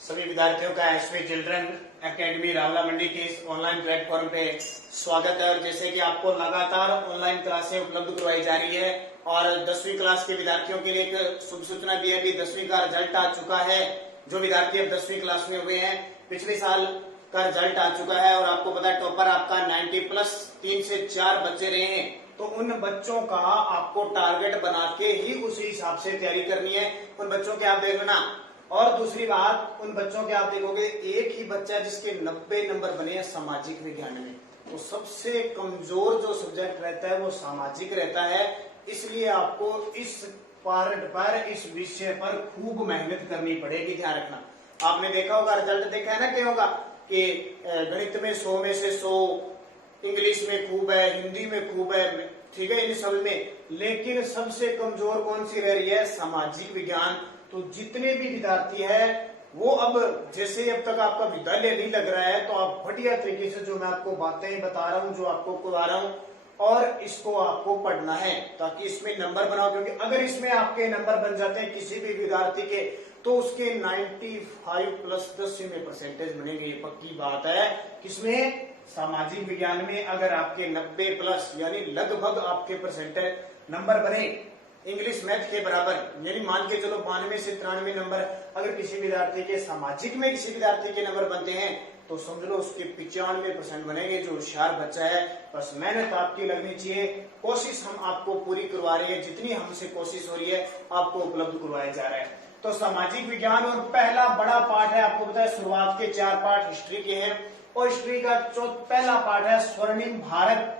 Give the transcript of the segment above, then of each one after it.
सभी विद्यार्थियों का एसवी चिल्ड्रन एकेडमी रावला मंडी के इस ऑनलाइन प्लेटफॉर्म पे स्वागत है। और जैसे कि आपको लगातार ऑनलाइन क्लासें उपलब्ध करवाई जा रही है और 10वीं क्लास के विद्यार्थियों के लिए एक शुभ सूचना भी है कि 10वीं का रिजल्ट आ चुका है। जो विद्यार्थी अब 10वीं क्लास में हुए हैं, पिछले साल का रिजल्ट आ चुका है और आपको पता है टॉपर आपका 90 प्लस 3 से 4 बच्चे रहे हैं। तो उन बच्चों का आपको टारगेट बना के ही उसी हिसाब से तैयारी करनी है। उन बच्चों के आप देख लेना। और दूसरी बात, उन बच्चों के आप देखोगे एक ही बच्चा जिसके 90 नंबर बने हैं सामाजिक विज्ञान में, तो सबसे कमजोर जो सब्जेक्ट रहता है वो सामाजिक रहता है। इसलिए आपको इस पार्ट पर, इस विषय पर खूब मेहनत करनी पड़ेगी। ध्यान रखना, आपने देखा होगा, रिजल्ट देखा है ना, क्या होगा कि गणित में 100 में से 100, इंग्लिश में खूब है, हिंदी में खूब है, ठीक है, इन सब में। लेकिन सबसे कमजोर कौन सी रह रही है? सामाजिक विज्ञान। तो जितने भी विद्यार्थी है वो अब जैसे अब तक आपका विद्यालय नहीं लग रहा है, तो आप बढ़िया तरीके से जो मैं आपको बातें बता रहा हूँ, जो आपको करवा रहा हूँ, और इसको आपको पढ़ना है ताकि इसमें नंबर बनाओ। क्योंकि अगर इसमें आपके नंबर बन जाते हैं किसी भी विद्यार्थी के, तो उसके 95 प्लस 10 में परसेंटेज बनेंगे। ये पक्की बात है। किसमें? सामाजिक विज्ञान में। अगर आपके 90 प्लस यानी लगभग आपके परसेंटेज नंबर बने इंग्लिश मैथ के बराबर, यानी मान के चलो 92 से 93 नंबर अगर किसी विद्यार्थी के, सामाजिक में किसी विद्यार्थी के नंबर बनते हैं, तो समझ लो उसके 95% बनेंगे। जो होशियार बच्चा है, बस मेहनत आपकी लगनी चाहिए। कोशिश हम आपको पूरी करवा रहे हैं, जितनी हमसे कोशिश हो रही है आपको उपलब्ध करवाया जा रहा है। तो सामाजिक विज्ञान और पहला बड़ा पार्ट है, आपको पता है शुरुआत के 4 पार्ट हिस्ट्री के हैं, और हिस्ट्री का पहला पार्ट है स्वर्णिम भारत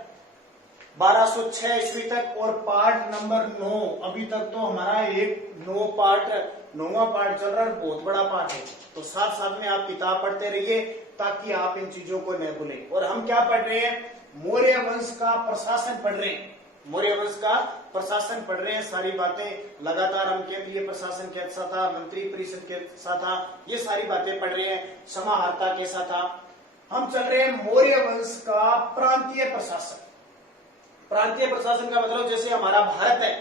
1206 ईस्वी तक, और पार्ट नंबर 9। अभी तक तो हमारा एक 9वां पार्ट चल रहा है, बहुत बड़ा पार्ट है। तो साथ साथ में आप किताब पढ़ते रहिए ताकि आप इन चीजों को न भूलें। और हम क्या पढ़ रहे हैं? मौर्य वंश का प्रशासन पढ़ रहे हैं। मौर्य वंश का प्रशासन पढ़ रहे हैं। सारी बातें लगातार हम केंद्रीय प्रशासन कैसा था, मंत्री परिषद कैसा था, ये सारी बातें पढ़ रहे हैं। समाहर्ता कैसा था। हम चल रहे हैं मौर्य वंश का प्रांतीय प्रशासन। प्रांतीय प्रशासन का मतलब जैसे हमारा भारत है,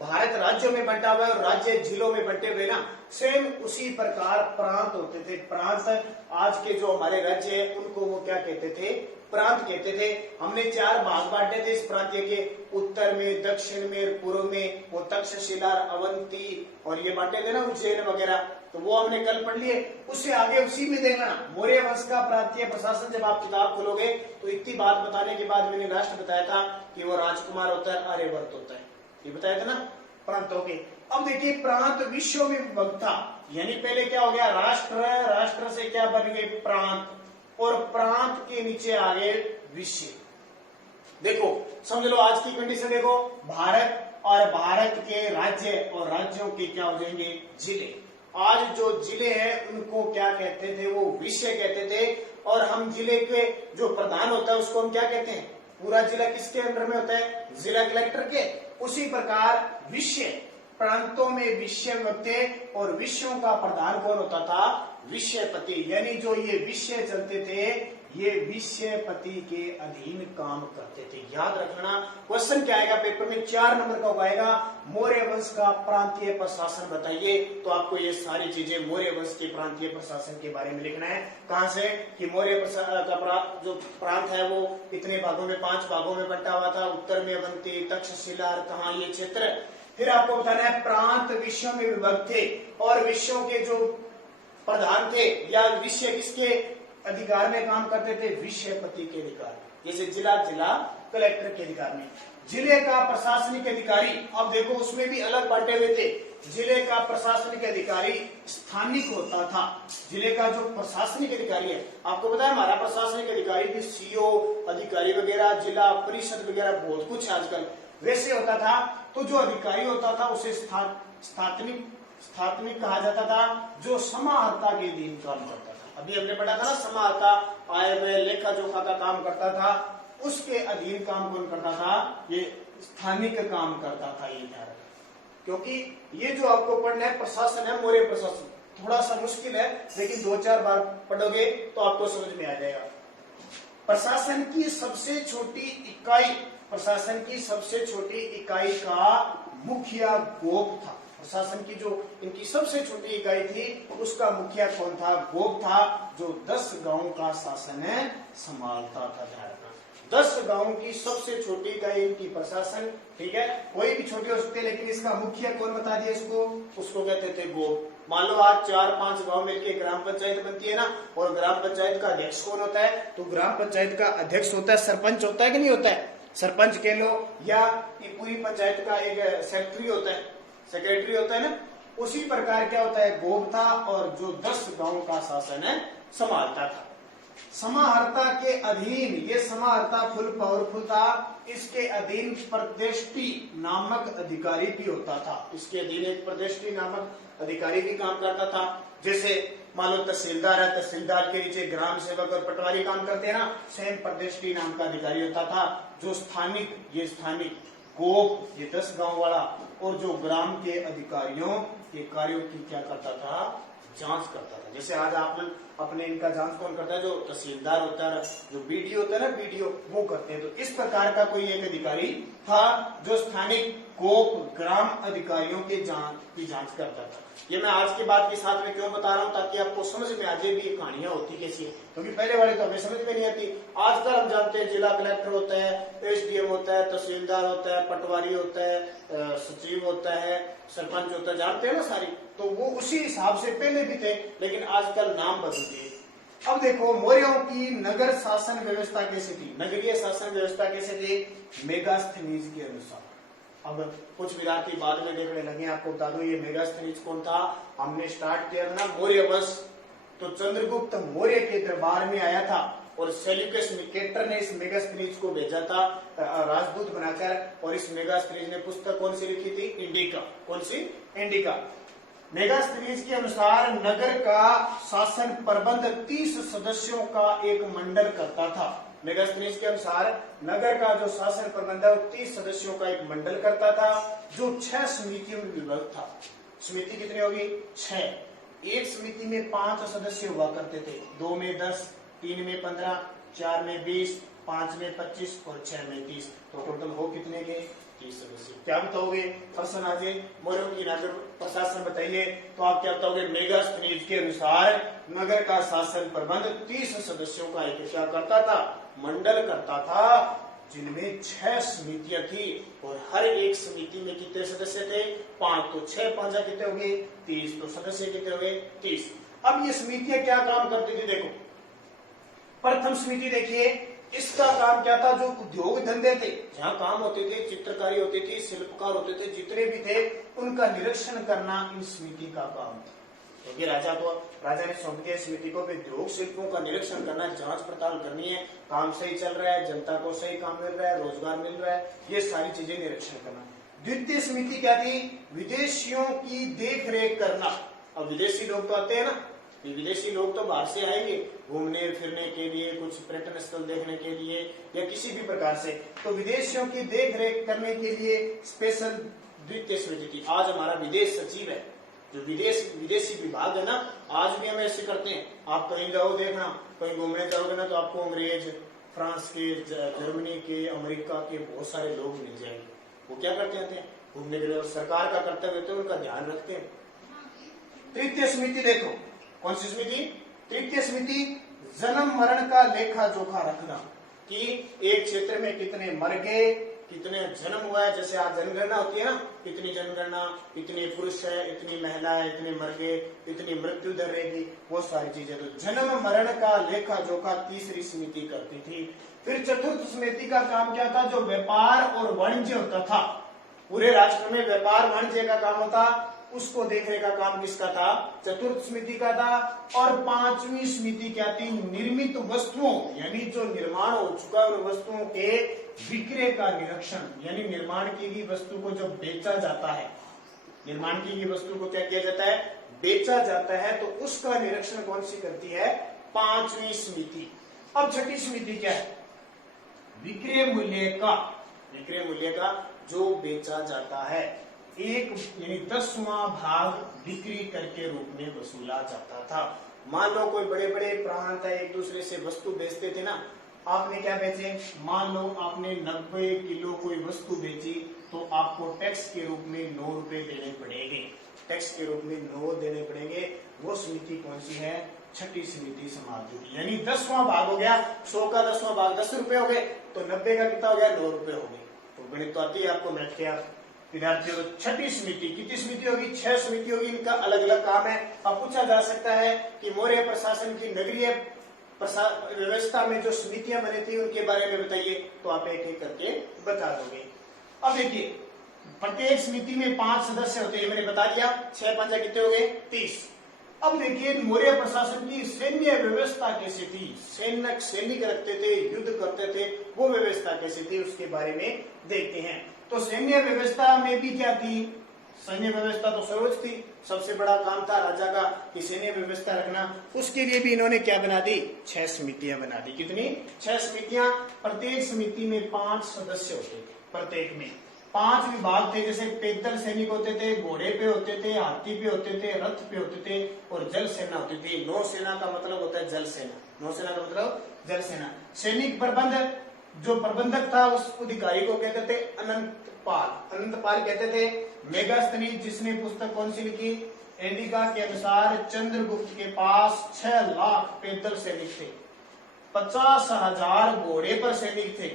भारत राज्यों में बंटा हुआ है और राज्य जिलों में बंटे हुए ना, सेम उसी प्रकार प्रांत होते थे। प्रांत, आज के जो हमारे राज्य है उनको वो क्या कहते थे? प्रांत कहते थे। हमने 4 भाग बांटे थे इस प्रांतीय के, उत्तर में, दक्षिण में, पूर्व में, वो तक्षशिला, अवंती और ये बांटे थे ना, उज्जैन वगैरह। तो वो हमने कल पढ़ लिए। उससे आगे उसी में देखना मौर्य वंश का प्रांतीय प्रशासन। जब आप किताब खोलोगे तो इतनी बात बताने के बाद मैंने लास्ट बताया था कि वो राजकुमार होता है, आर्यवर्त होता है, ये बताया था ना प्रांतों के। अब देखिए, प्रांत विश्व में विभक्त था, यानी पहले क्या हो गया? राष्ट्र, राष्ट्र से क्या बन गए? प्रांत, और प्रांत के नीचे आ गए विश्व। देखो, समझ लो आज की कंडीशन देखो, भारत और भारत के राज्य और राज्यों के क्या हो जाएंगे? जिले। आज जो जिले हैं उनको क्या कहते थे? वो विषय कहते थे। और हम जिले के जो प्रधान होता है उसको हम क्या कहते हैं? पूरा जिला किसके अंडर में होता है? जिला कलेक्टर के। उसी प्रकार विषय, प्रांतों में विषय होते, और विषयों का प्रधान कौन होता था? विषयपति। यानी जो ये विषय चलते थे, ये विषयपति के अधीन काम करते थे। याद रखना, क्वेश्चन क्या आएगा पेपर में? 4 नंबर का आएगा, मौर्य वंश का प्रांतीय प्रशासन बताइए। तो आपको ये सारी चीजें मौर्य वंश के प्रांतीय प्रशासन के बारे में लिखना है। कहां से? कि मौर्य का जो प्रांत है वो इतने भागों में, 5 भागों में बंटा हुआ था। उत्तर में अवंती, तक्षशिला, कहा ये क्षेत्र। फिर आपको बताना है प्रांत विश्व में विभक्त थे, और विश्वों के जो प्रधान थे या विषय किसके अधिकार में काम करते थे? विषयपति के अधिकार। जैसे जिला कलेक्टर के अधिकार में। जिले का प्रशासनिक अधिकारी, अब देखो उसमें भी अलग बांटे हुए थे। जिले का प्रशासनिक अधिकारी स्थानिक होता था। जिले का जो प्रशासनिक अधिकारी है, आपको पता है हमारा प्रशासनिक अधिकारी भी सीओ अधिकारी वगैरह, जिला परिषद वगैरह बहुत कुछ आजकल वैसे होता था। तो जो अधिकारी होता था उसे स्थानिक कहा जाता था, जो समाहर्ता के अधीन काम करता था। अभी हमने पढ़ा था ना, समाहर्ता आय व्यय लेखा जोखा का काम करता था, उसके अधीन काम कौन करता था? ये स्थानिक काम करता था। ये ध्यान, क्योंकि ये जो आपको पढ़ना है प्रशासन है, मौर्य प्रशासन, थोड़ा सा मुश्किल है, लेकिन 2-4 बार पढ़ोगे तो आपको समझ में आ जाएगा। प्रशासन की सबसे छोटी इकाई, प्रशासन की सबसे छोटी इकाई का मुखिया गोप था। प्रशासन की जो इनकी सबसे छोटी इकाई थी उसका मुखिया कौन था? गोप था, जो 10 गांव का शासन संभालता था। ध्यान रखना, 10 गांव की सबसे छोटी इकाई इनकी प्रशासन। ठीक है, कोई भी छोटी हो सकती है, लेकिन इसका मुखिया कौन बता दिया इसको? उसको कहते थे गोप। मान लो आज 4-5 गांव मिलकर ग्राम पंचायत बनती है ना, और ग्राम पंचायत का अध्यक्ष कौन होता है? तो ग्राम पंचायत का अध्यक्ष होता है सरपंच, होता है कि नहीं होता है? सरपंच कह लो, या ये पूरी पंचायत का एक सेक्रेटरी होता है, सेक्रेटरी होता है ना। उसी प्रकार क्या होता है? गोप था, और जो 10 गांव का शासन संभालता था। समाहर्ता के अधीन, ये समाहर्ता फुल पावरफुल था, इसके अधीन प्रदेष्टि नामक अधिकारी भी होता था। इसके अधीन एक प्रदेष्टि नामक अधिकारी भी काम करता था। जैसे मान लो तहसीलदार है, तहसीलदार के नीचे ग्राम सेवक और पटवारी काम करते हैं ना, सेम प्रदेष्टि नाम का अधिकारी होता था। जो स्थानिक, ये स्थानिक, गोप ये 10 गांव वाला, और जो ग्राम के अधिकारियों के कार्यों की क्या करता था? जांच करता था। जैसे आज आपने अपने इनका जांच कौन करता है? जो तहसीलदार होता है, जो बीडीओ होता है ना, बीडीओ वो करते हैं। तो इस प्रकार का कोई एक अधिकारी था जो स्थानिक गोप ग्राम अधिकारियों के की जांच करता था। ये मैं आज की बात के साथ में क्यों बता रहा हूँ? ताकि आपको समझ में आ जाए भी ये कहानियां होती कैसी है, क्योंकि पहले वाले तो हमें समझ में नहीं आती। आजकल हम जानते हैं जिला कलेक्टर होता है, एसडीएम होता है, तहसीलदार होता है, पटवारी होता है, सचिव होता है, सरपंच होता है, जानते हैं ना सारी। तो वो उसी हिसाब से पहले भी थे, लेकिन आजकल नाम बदल दिए। अब देखो मौर्यों की नगर शासन व्यवस्था कैसी थी? नगरीय शासन व्यवस्था कैसे थी? मेगास्थनीज के अनुसार। अब कुछ विद्यार्थी बाद में देखने लगे, आपको बता दो ये मेगास्थनीज कौन था। हमने स्टार्ट किया ना मौर्य वंश, तो चंद्रगुप्त मौर्य के दरबार में आया था, और सेल्यूकस निकेटर ने इस मेगास्थनीज को भेजा था राजदूत बनाकर। और इस मेगास्थनीज ने पुस्तक कौन सी लिखी थी? इंडिका। कौन सी? इंडिका। मेगास्थनीज के अनुसार नगर का शासन प्रबंध 30 सदस्यों का एक मंडल करता था। मेगास्थनीज के अनुसार नगर का जो शासन प्रबंध है वो 30 सदस्यों का एक मंडल करता था, जो 6 समितियों में विभक्त था। समिति कितनी होगी? 6। एक समिति में 5 सदस्य हुआ करते थे, 2 में 10, 3 में 15, 4 में 20, 5 में 25 और 6 में 30। तो टोटल हो कितने के? 30 सदस्य। क्या बताओगे? प्रश्न आ जाए मौर्यों की नगर प्रशासन बताइए, तो आप क्या बताओगे? मेगास्थनीज के अनुसार नगर का शासन प्रबंध 30 सदस्यों का एक क्या करता था? मंडल करता था, जिनमें 6 समितियां थी, और हर एक समिति में कितने सदस्य थे? 5। तो 6 5 कितने हो गए? 30। तो सदस्य कितने हो गए? 30। अब ये समितियां क्या काम करती थी? देखो, प्रथम समिति देखिए, इसका काम क्या था? जो उद्योग धंधे थे, जहाँ काम होते थे, चित्रकारी होती थी, शिल्पकार होते थे, जितने भी थे, उनका निरीक्षण करना इन समिति का काम था। क्योंकि राजा ने सौंप दिया समिति को उद्योग शिल्पों का निरीक्षण करना, जांच पड़ताल करनी है, काम सही चल रहा है, जनता को सही काम मिल रहा है, रोजगार मिल रहा है, ये सारी चीजें निरीक्षण करना। द्वितीय समिति क्या थी? विदेशियों की देख रेख करना। अब विदेशी लोग तो आते हैं ना, विदेशी लोग तो बाहर से आएंगे घूमने फिरने के लिए, कुछ पर्यटन स्थल देखने के लिए, या किसी भी प्रकार से, तो विदेशियों की देख रेख करने के लिए स्पेशल द्वितीय समिति थी। आज हमारा विदेश सचिव है, जो विदेशी विभाग है ना, आज भी हम ऐसे करते हैं। आप कहीं जाओ, देखना कहीं घूमने जाओगे ना, तो आपको अंग्रेज, फ्रांस के, जर्मनी के, अमेरिका के बहुत सारे लोग मिल जाएंगे। वो क्या करते हैं? घूमने के लिए, और सरकार का कर्तव्य होता है उनका ध्यान रखते हैं। तृतीय समिति देखो, कौन सी समिति? तृतीय समिति जन्म मरण का लेखा जोखा रखना, कि एक क्षेत्र में कितने मर गए, कितने जन्म हुआ है। जैसे आज जनगणना होती है ना, कितनी जनगणना, इतने पुरुष है, इतनी महिला है, इतने मर गए, इतनी मृत्यु दर रहेगी, वो सारी चीजें। तो जन्म मरण का लेखा जोखा तीसरी समिति करती थी। फिर चतुर्थ समिति का काम क्या था? जो व्यापार और वाणिज्य होता था, पूरे राष्ट्र में व्यापार वाणिज्य का काम होता, उसको देखने का काम किसका था? चतुर्थ समिति का था। और पांचवी समिति क्या थी? निर्मित वस्तुओं, यानी जो निर्माण हो चुका है उन वस्तुओं के विक्रय का निरीक्षण, यानी निर्माण की गई वस्तु को जब बेचा जाता है, निर्माण की गई वस्तु को क्या किया जाता है? बेचा जाता है, तो उसका निरीक्षण कौन सी करती है? पांचवी समिति। अब छठी समिति क्या है? विक्रय मूल्य का, विक्रय मूल्य का जो बेचा जाता है, एक यानी 10वां भाग बिक्री कर के रूप में वसूला जाता था। मान लो कोई बड़े बड़े प्रांत एक दूसरे से वस्तु बेचते थे ना, आपने क्या बेचे? मान लो आपने 90 किलो कोई वस्तु बेची, तो आपको टैक्स के रूप में 9 रुपए देने पड़ेंगे। टैक्स के रूप में 9 देने पड़ेंगे। वो समिति कौन सी है? छठी समिति समाप्ति की। यानी 10वां भाग हो गया, 100 का 10वां भाग 10 रुपए हो गए, तो 90 का कितना हो गया? 9 रुपए हो गए। तो गणित तो आती है आपको, मैथ के आप विद्यार्थियों। छठी समिति, कितनी समिति होगी? 6 समिति होगी। इनका अलग अलग काम है। अब पूछा जा सकता है कि मौर्य प्रशासन की नगरीय व्यवस्था में जो समितियां बनी थी उनके बारे में बताइए, तो आप एक एक करके बता दोगे। अब देखिए, प्रत्येक समिति में 5 सदस्य होते हैं, मैंने बता दिया। 6 5 कितने हो गए? 30। अब देखिए, मौर्य प्रशासन की सैन्य व्यवस्था कैसी थी? सैनिक रखते थे, युद्ध करते थे, वो व्यवस्था कैसी थी उसके बारे में देखते हैं। तो सैन्य व्यवस्था में भी क्या थी? सैन्य व्यवस्था तो सर्वोच्च थी, सबसे बड़ा काम था राजा का कि सैन्य व्यवस्था रखना। उसके लिए भी इन्होंने क्या बना दी? 6 समितियां बना दी। कितनी? 6 समितियां। प्रत्येक समिति में 5 सदस्य होते थे। प्रत्येक में 5 विभाग थे, जैसे पैदल सैनिक होते थे, घोड़े पे होते थे, हाथी पे होते थे, रथ पे होते थे, और जल सेना होती थी। नौसेना का मतलब होता है जल सेना। नौसेना का मतलब जल सेना। सैनिक प्रबंध, जो प्रबंधक था उस अधिकारी को कहते थे अनंतपाल। अनंतपाल कहते थे। मेगास्थनी, जिसने पुस्तक कौन सी लिखी? एंडिका के अनुसार चंद्रगुप्त के पास 6 लाख पैदल सैनिक थे, 50,000 घोड़े पर सैनिक थे,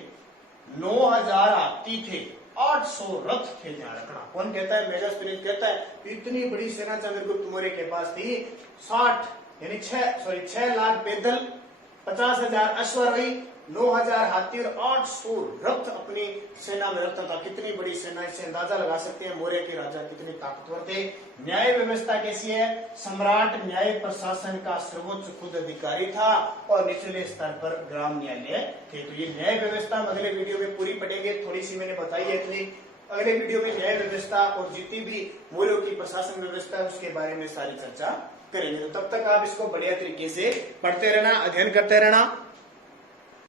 9,000 हाथी थे, 800 रथ थे। ध्यान रखना। कौन कहता है? मेगास्थनी कहता है इतनी बड़ी सेना चंद्रगुप्त मौर्य के पास थी। 6 लाख पैदल, 50,000 अश्वारोही, 9,000 हाथी और 800 रथ अपनी सेना में रखता था। कितनी बड़ी सेना, इससे अंदाजा लगा सकते हैं मौर्य के राजा कितने ताकतवर थे। न्याय व्यवस्था कैसी है? सम्राट न्याय प्रशासन का सर्वोच्च खुद अधिकारी था और निचले स्तर पर ग्राम न्यायालय थे। तो ये न्याय व्यवस्था हम अगले वीडियो में पूरी पढ़ेंगे। थोड़ी सी मैंने बताई है इतनी। अगले वीडियो में न्याय व्यवस्था और जितनी भी मौर्यों की प्रशासन व्यवस्था है उसके बारे में सारी चर्चा करेंगे। तो तब तक आप इसको बढ़िया तरीके से पढ़ते रहना, अध्ययन करते रहना।